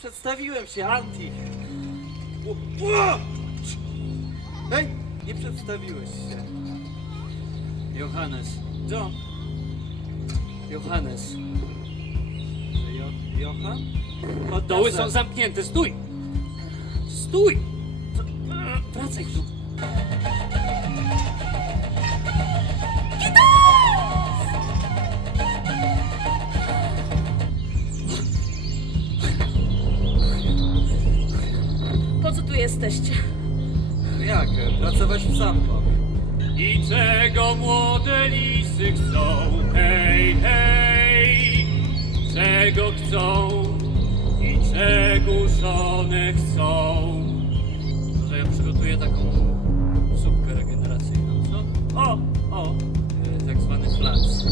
przedstawiłem się, Anti. Hej, nie przedstawiłeś się. Johannes. John. Johannes. Jo Johan? Doły za są zamknięte, stój! Stój! Tr wracaj tu. co tu jesteście? Jak? Pracować w zamku. I czego młode lisy chcą? Hej, hej! Czego chcą? I czego żony chcą? Może ja przygotuję taką zupkę regeneracyjną, co? O! O! Tak zwany flac.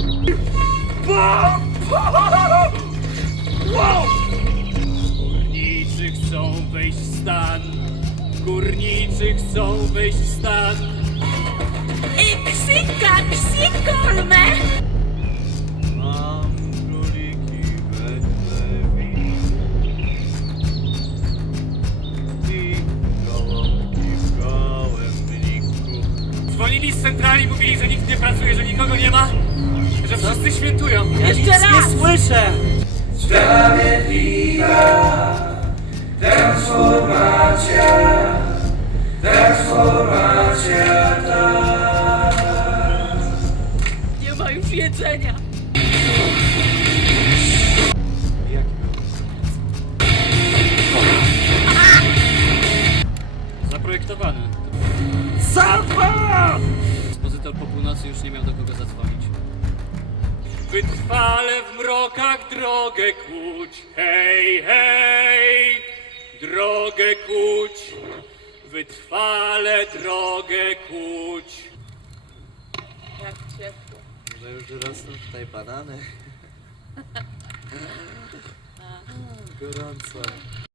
wszyscy chcą wyjść z nas. Ej, psinka, psinko, Mam króliki bez lewi. I kołonki w gołem Dzwonili z centrali, mówili, że nikt nie pracuje, że nikogo nie ma. Że Co? wszyscy świętują. Ja Jeszcze raz! nie słyszę! Sprawiedliwa transformacja nie ma już jedzenia. Zaprojektowany. Zadba! Ekspozytor po północy już nie miał do kogo zadzwonić. Wytrwale w mrokach drogę kuć, hej, hej! Drogę kuć, wytrwale drogę kuć. Jak ciepło. Może no, już rosną tutaj banany. Gorąco.